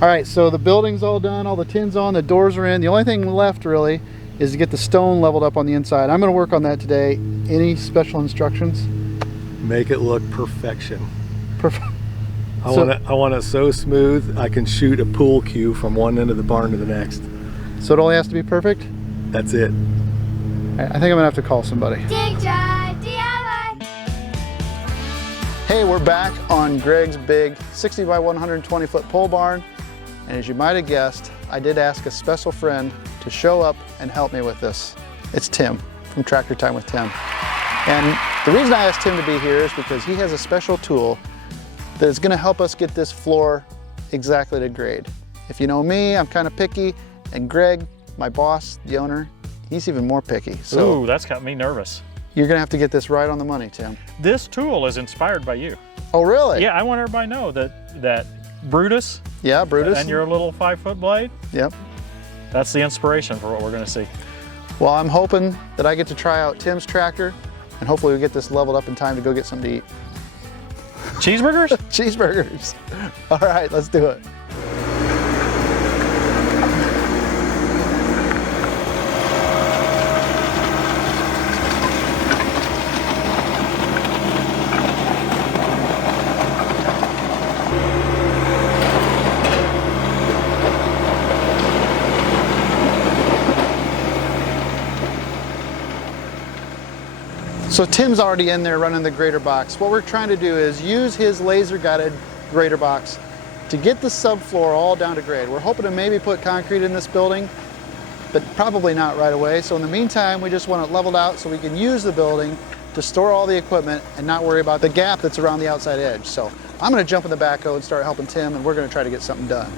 All right, so the building's all done, all the tins on, the doors are in. The only thing left really is to get the stone leveled up on the inside. I'm gonna work on that today. Any special instructions? Make it look perfection. Perfect. I want it so smooth I can shoot a pool cue from one end of the barn to the next. So it only has to be perfect? That's it. I think I'm gonna have to call somebody. Dig Drive DIY. Hey, we're back on Greg's big 60 by 120 foot pole barn. And as you might have guessed, I did ask a special friend to show up and help me with this. It's Tim from Tractor Time with Tim. And the reason I asked Tim to be here is because he has a special tool that is gonna help us get this floor exactly to grade. If you know me, I'm kind of picky, and Greg, my boss, the owner, he's even more picky. So ooh, that's got me nervous. you're gonna have to get this right on the money, Tim. This tool is inspired by you. Oh, really? Yeah, I want everybody to know that Brutus. Yeah, Brutus. And your little 5-foot blade. Yep. That's the inspiration for what we're gonna see. Well, I'm hoping that I get to try out Tim's tractor, and hopefully we get this leveled up in time to go get something to eat. Cheeseburgers? Cheeseburgers. All right, let's do it. So Tim's already in there running the grader box. What we're trying to do is use his laser guided grader box to get the subfloor all down to grade. We're hoping to maybe put concrete in this building, but probably not right away. So in the meantime, we just want it leveled out so we can use the building to store all the equipment and not worry about the gap that's around the outside edge. So I'm gonna jump in the backhoe and start helping Tim, and we're gonna try to get something done.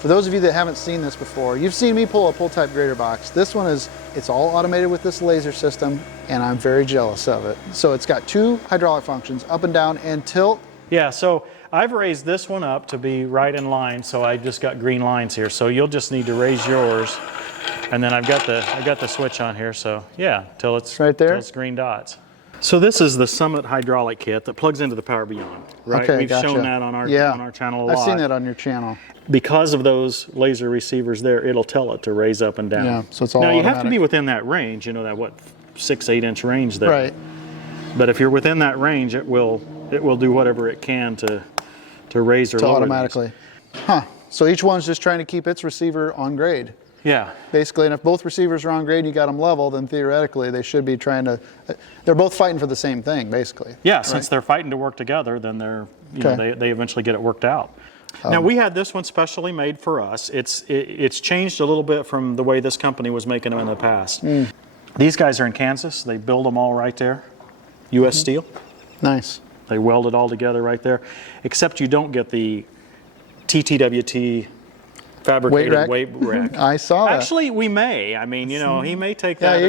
For those of you that haven't seen this before, you've seen me pull a pull-type grader box. This one it's all automated with this laser system, and I'm very jealous of it. So it's got 2 hydraulic functions, up and down and tilt. Yeah, so I've raised this one up to be right in line, so I just got green lines here. So you'll just need to raise yours, and then I've got the switch on here. So yeah, till it's right there. Till it's green dots. So this is the Summit hydraulic kit that plugs into the Power Beyond, right? Okay, We've gotcha. shown that on our channel a lot. I've seen that on your channel. Because of those laser receivers there, it'll tell it to raise up and down. Yeah, so it's all now you automatic. have to be within that range, you know, that what 6-8 inch range there. Right. But if you're within that range, it will do whatever it can to raise or lower automatically. these. Huh. So each one's just trying to keep its receiver on grade. Yeah. Basically, and if both receivers are on grade and you got them level, then theoretically they should be trying to, they're both fighting for the same thing, basically. Yeah, right? since they're fighting to work together, then they're, you Okay. know, they eventually get it worked out. Now we had this one specially made for us. It's changed a little bit from the way this company was making them in the past. These guys are in Kansas. They build them all right there. U.S. steel. Nice. They weld it all together right there, except you don't get the TTWT fabricated weight rack. I saw that. Actually, we may. I mean, you know, he may take that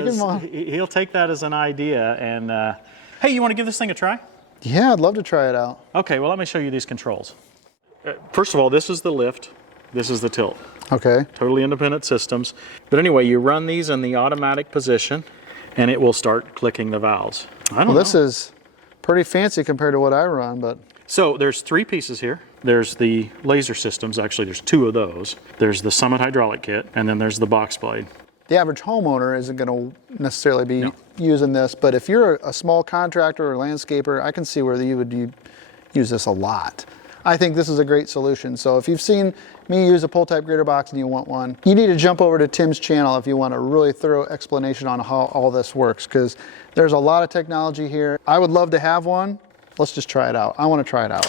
he'll take that as an idea. And hey, you want to give this thing a try? Yeah, I'd love to try it out. Okay, well, let me show you these controls. First of all, this is the lift. This is the tilt. Okay. Totally independent systems. But anyway, you run these in the automatic position, and it will start clicking the valves. I don't know. This is pretty fancy compared to what I run, but. So there's 3 pieces here. There's the laser systems. Actually, there's 2 of those. There's the Summit hydraulic kit, and then there's the box blade. The average homeowner isn't going to necessarily be using this, but if you're a small contractor or landscaper, I can see where you would use this a lot. I think this is a great solution. So if you've seen me use a pull-type grader box and you want one, you need to jump over to Tim's channel if you want a really thorough explanation on how all this works, because there's a lot of technology here. I would love to have one. Let's just try it out. I want to try it out.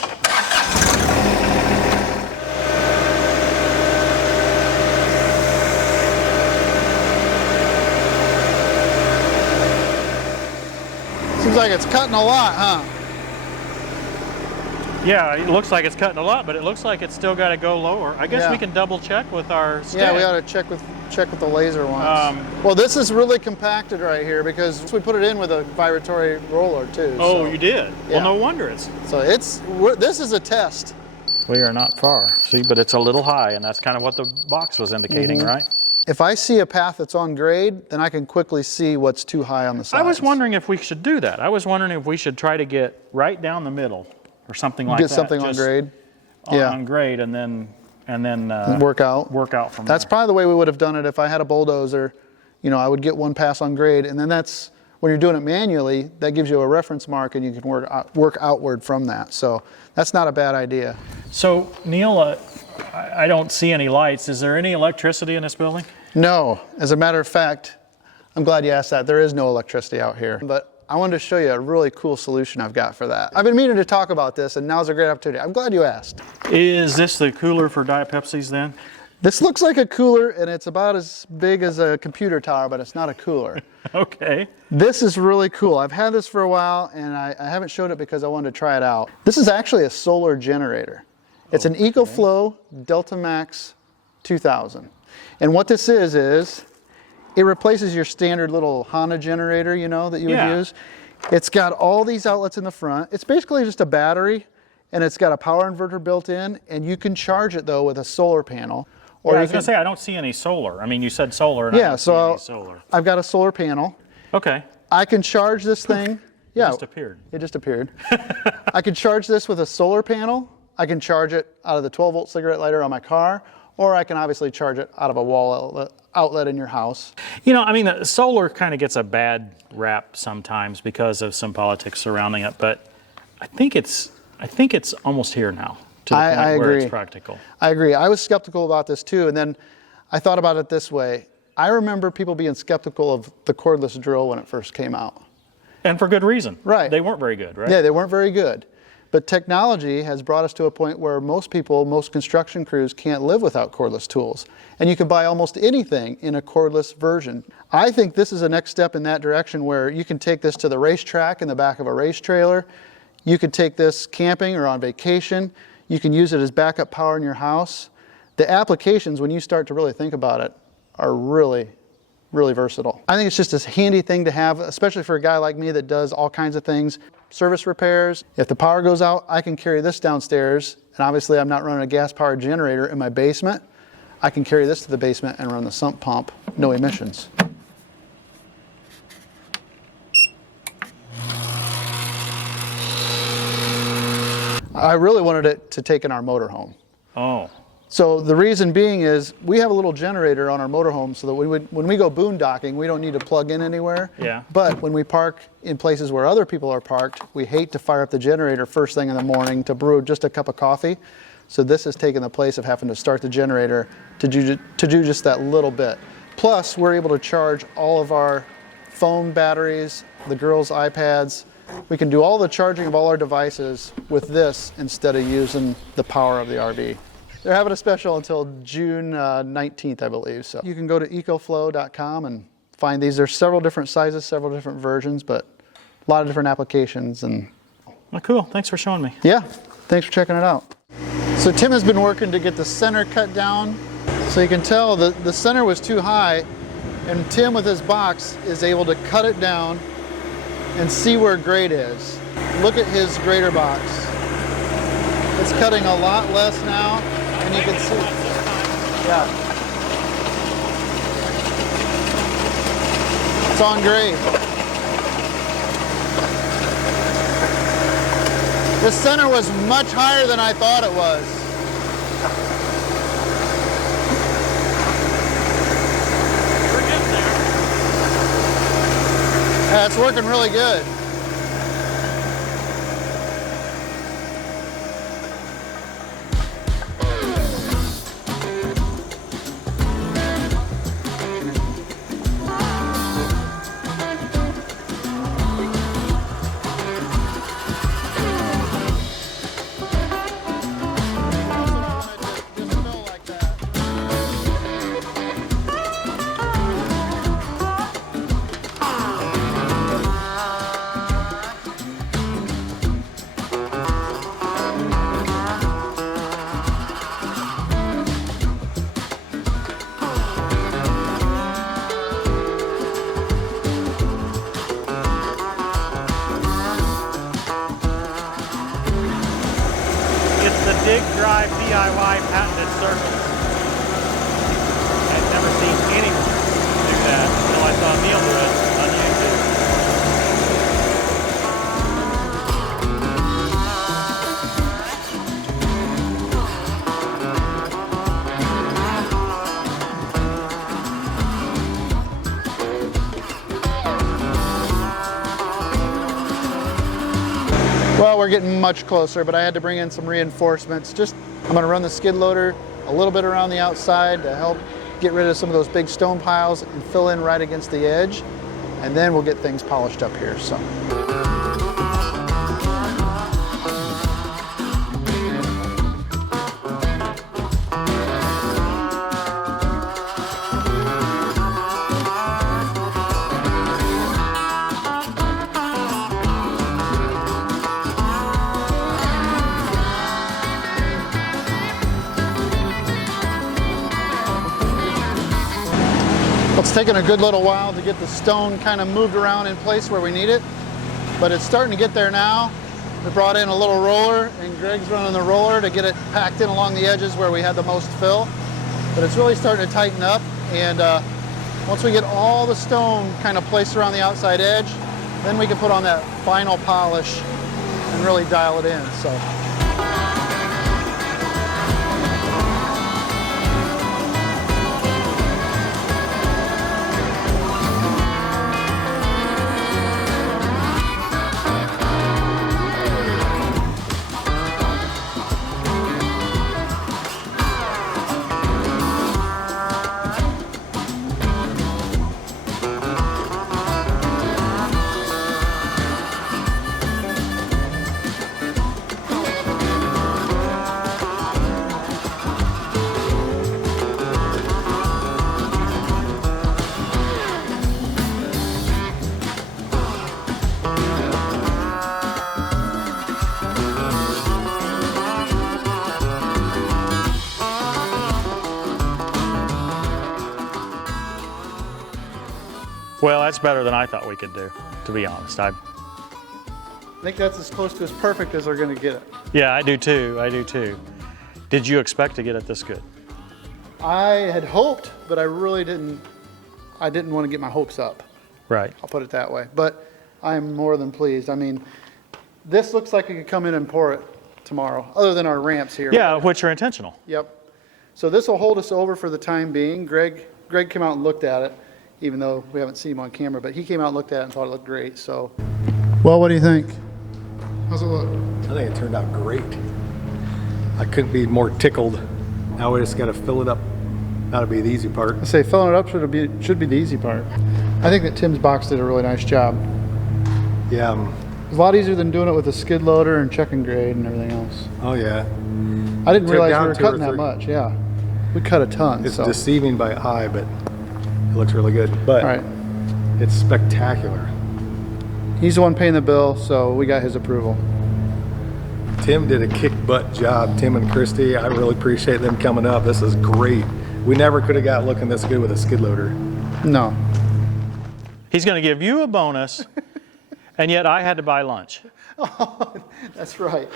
Seems like it's cutting a lot, huh? Yeah, it looks like it's cutting a lot, but it looks like it's still got to go lower. I guess we can double check with our staff. Yeah, we ought to check with check with the laser ones. Well, this is really compacted right here because we put it in with a vibratory roller too. Oh, so, you did? Yeah. Well, no wonder it's... So this is a test. We are not far. See, but it's a little high, and that's kind of what the box was indicating, right? If I see a path that's on grade, then I can quickly see what's too high on the sides. I was wondering if we should do that. I was wondering if we should try to get right down the middle or something like that. Get something on Just grade. on grade, and then Work out from That's there. probably the way we would have done it if I had a bulldozer. You know, I would get one pass on grade, and then that's when you're doing it manually, that gives you a reference mark, and you can work outward from that. So that's not a bad idea. So, Neil, I don't see any lights. Is there any electricity in this building? No, as a matter of fact, I'm glad you asked that. There is no electricity out here, but I wanted to show you a really cool solution I've got for that. I've been meaning to talk about this, and now's a great opportunity. I'm glad you asked. Is this the cooler for Diet Pepsis then? This looks like a cooler, and it's about as big as a computer tower, but it's not a cooler. Okay. This is really cool. I've had this for a while, and I haven't showed it because I wanted to try it out. This is actually a solar generator. It's an EcoFlow DeltaMax 2000. And what this is it replaces your standard little Honda generator, you know, that you would use. It's got all these outlets in the front. It's basically just a battery, and it's got a power inverter built in, and you can charge it, though, with a solar panel. Or I was going to say, I don't see any solar. I mean, you said solar, and I don't see any solar. I've got a solar panel. Okay. I can charge this thing. Yeah. It just appeared. It just appeared. I can charge this with a solar panel. I can charge it out of the 12-volt cigarette lighter on my car, or I can obviously charge it out of a wall outlet in your house. You know, I mean, solar kind of gets a bad rap sometimes because of some politics surrounding it, but I think it's almost here now to the point where it's practical. I agree. I was skeptical about this too, and then I thought about it this way. I remember people being skeptical of the cordless drill when it first came out. And for good reason. Right. They weren't very good, right? Yeah, they weren't very good. But technology has brought us to a point where most construction crews can't live without cordless tools. And you can buy almost anything in a cordless version. I think this is a next step in that direction where you can take this to the racetrack in the back of a race trailer. You could take this camping or on vacation. You can use it as backup power in your house. The applications, when you start to really think about it, are really versatile. I think it's just a handy thing to have, especially for a guy like me that does all kinds of things. Service repairs. If the power goes out, I can carry this downstairs, and obviously I'm not running a gas-powered generator in my basement. I can carry this to the basement and run the sump pump, no emissions. I really wanted it to take in our motorhome. Oh. So the reason being is we have a little generator on our motorhome so that when we go boondocking, we don't need to plug in anywhere. Yeah. But when we park in places where other people are parked, we hate to fire up the generator first thing in the morning to brew just a cup of coffee. So this has taken the place of having to start the generator to do just that little bit. Plus, we're able to charge all of our phone batteries, the girls' iPads. We can do all the charging of all our devices with this instead of using the power of the RV. They're having a special until June 19th, I believe. So you can go to ecoflow.com and find these. There's several different sizes, several different versions, but a lot of different applications. And well, cool. Thanks for showing me. yeah, thanks for checking it out. So Tim has been working to get the center cut down. So you can tell that the center was too high, and Tim with his box is able to cut it down and see where grade is. Look at his grader box. It's cutting a lot less now, and you can see, yeah. It's on grade. The center was much higher than I thought it was. We're getting there. Yeah, it's working really good. dig, drive, DIY patented circles. I'd never seen anyone do that until I saw Neil do it on YouTube. Well, we're getting much closer, but I had to bring in some reinforcements. I'm gonna run the skid loader a little bit around the outside to help get rid of some of those big stone piles and fill in right against the edge. And then we'll get things polished up here, so. It's taken a good little while to get the stone kind of moved around in place where we need it, but it's starting to get there now. We brought in a little roller, and Greg's running the roller to get it packed in along the edges where we had the most fill. But it's really starting to tighten up, and once we get all the stone kind of placed around the outside edge, then we can put on that final polish and really dial it in. So. Well, that's better than I thought we could do, to be honest. I think that's as close to as perfect as we're going to get it. Yeah, I do too. I do too. Did you expect to get it this good? I had hoped, but I really didn't. I didn't want to get my hopes up. Right. I'll put it that way. But I'm more than pleased. I mean, this looks like it could come in and pour it tomorrow, other than our ramps here. Yeah, which are intentional. Yep. So this will hold us over for the time being. Greg came out and looked at it, even though we haven't seen him on camera, but he came out and looked at it and thought it looked great. So, well, what do you think? How's it look? I think it turned out great. I couldn't be more tickled. Now we just got to fill it up. That'll be the easy part. I say filling it up should be the easy part. I think that Tim's box did a really nice job. Yeah. It's a lot easier than doing it with a skid loader and check and grade and everything else. Oh yeah. I didn't Took realize down we were 2 or cutting that 3. much. Yeah, we cut a ton. It's so. deceiving by eye, but it looks really good. But All right. it's spectacular. He's the one paying the bill, so we got his approval. Tim did a kick butt job. Tim and Christy, I really appreciate them coming up. This is great. We never could have got looking this good with a skid loader. No. He's going to give you a bonus, and yet I had to buy lunch. Oh, that's right.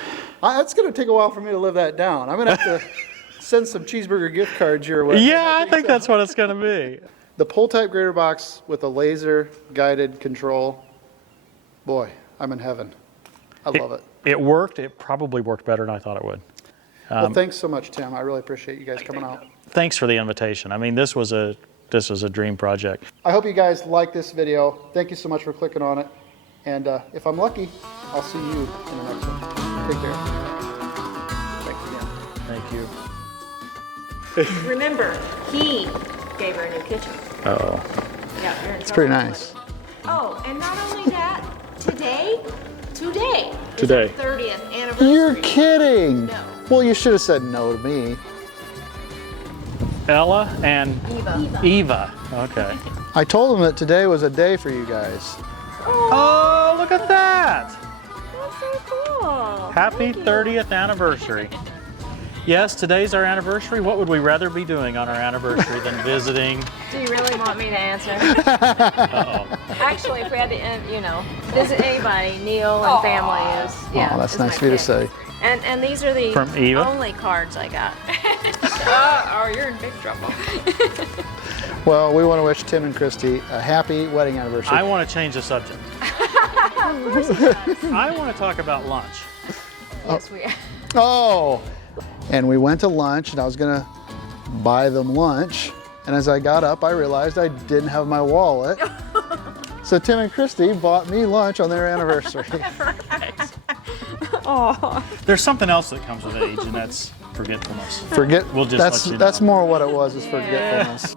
It's going to take a while for me to live that down. I'm going to have to send some cheeseburger gift cards your way. Yeah, I think that's what it's going to be. The pull type grader box with a laser guided control. Boy, I'm in heaven. I love it. It worked. It probably worked better than I thought it would. Well, thanks so much, Tim. I really appreciate you guys coming out. Thanks for the invitation. I mean, this was a dream project. I hope you guys like this video. Thank you so much for clicking on it. And if I'm lucky, I'll see you in the next one. Take care. Thanks again. Thank you. Remember, he gave her a new kitchen. Oh. Yeah, you're in It's pretty trouble. nice. Oh, and not only that, today is Today. our 30th anniversary. You're kidding. No. Well, you should have said no to me. Ella and Eva. Okay. I told them that today was a day for you guys. Oh, look at that. That's so cool. Happy Thank you. 30th anniversary. Yes, today's our anniversary. What would we rather be doing on our anniversary than visiting? Do you really want me to answer? Uh-oh. Actually, if we had to, visit anybody, Neil and family is, yeah. Oh, that's is my nice of you to pick. say. And these are the From Eva? only cards I got. Oh, you're in big trouble. Well, we want to wish Tim and Christy a happy wedding anniversary. I want to change the subject. I want to talk about lunch. Yes, we. Oh, and we went to lunch, and I was gonna buy them lunch, and as I got up, I realized I didn't have my wallet. So Tim and Christy bought me lunch on their anniversary. There's something else that comes with age, and that's forgetfulness. Forget. We'll just that's let you that's know. more what it was, is forgetfulness.